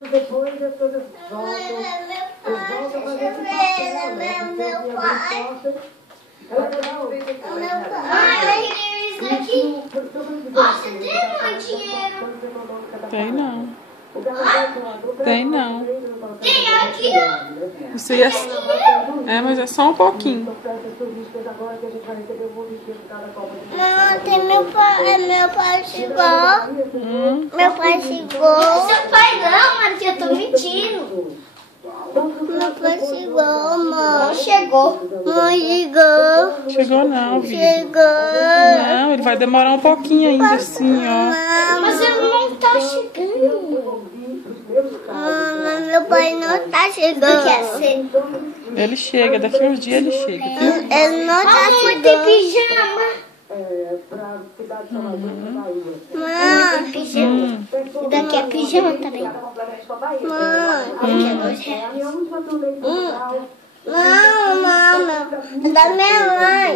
Depois as coisas voltam. Voltam pra ver meu pai. Nossa, tem mais dinheiro. Tem não. Tem não. Tem aqui, ó. Isso aí é, mas é só um pouquinho. Não, tem meu pai chegou. Meu pai chegou. Seu pai não, Maria, eu tô mentindo. Meu pai chegou, Não mãe. chegou. Mãe chegou. Chegou não, Vitor. Chegou. Não, ele vai demorar um pouquinho ainda assim, ó. Mas ele não tá chegando. Mamãe, meu pai não tá Quer chegando. ser? Ele chega, daqui uns dias ele chega, viu? Ele não tá Mamãe tem chegando. pijama. Mãe, Pijama. Daqui é pijama também. mãe. Daqui é R$2. Não, mamãe. É da minha mãe.